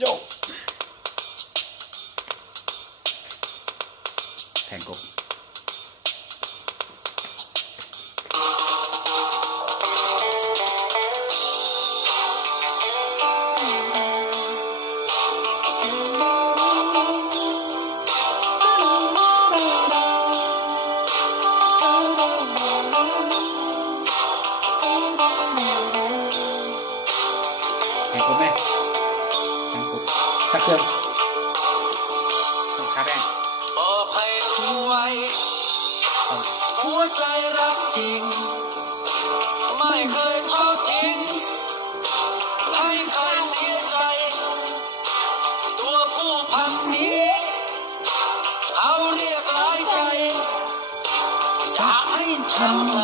โยแทงกบแทงกบไหมแทงกบถ้าเครื่องขาแดงบอกให้รู้ไว้หัวใจรักจริงไม่เคยทอดทิ้งให้ใครเสียใจตัวผู้พันนี้เขาเรียกหลายใจจะให้ทำไง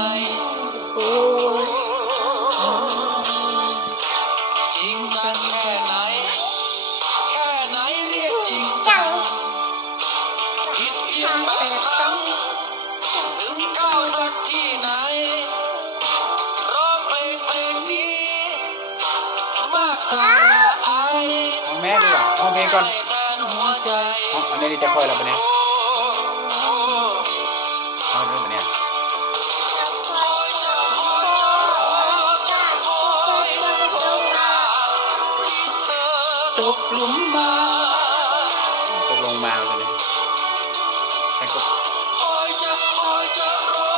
จริงจังแค่ไหนเรียกจริงจังผิดเพียง8 ครั้งถึง9สักที่ไหนร้องเพลงนี้มากสาระอาย ห้องแม่ดีกว่าห้องเพลงก่อน แทนหัวใจ อันนี้จะคอยเราปะเนี่ยเอาเรื่องปะเนี่ยคอยจะคอยโอกาสที่เธอตกหลุมมา ตกลงมาเลยเนี่ยแทงกบคอยจะรอ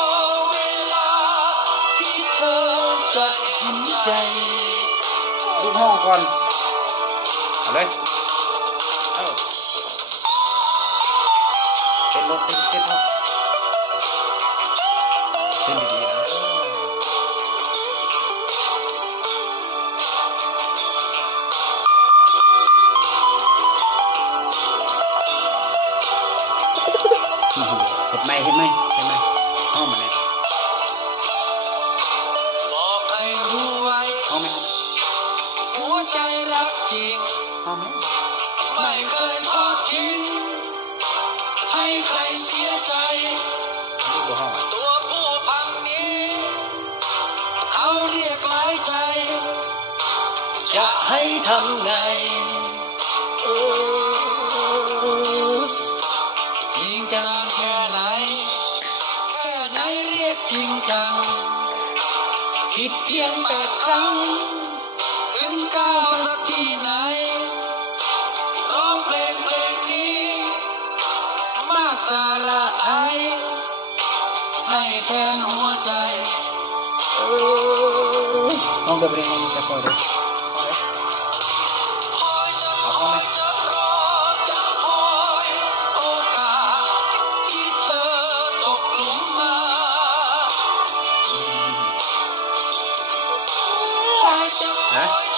เวลาที่เธอจะเห็นใจ ลูกห้องก่อนเอาเลยเอาเต้นรถเต้นห้องเต้นดีๆนะเห็นไหมห้องมันเนี่ย บอกให้รู้ไว้ ห้องไหม หัวใจรักจริง ห้องไหม ไม่เคยทอดทิ้งให้ใครเสียใจ นี่ดูห้องอ่ะ ตัวผู้พันนี้เขาเรียกหลายใจจะให้ทำไงจริงจังแค่ไหนเรียกจริงจังผิดเพียง8 ครั้งถึง9สักที่ไหนร้องเพลงนี้มากสาระอายให้แทนหัวใจ ห้องเดินไปเองจะคอยเลย คอยจะรอโอกาสที่เธอตกหลุมมาคอยจะ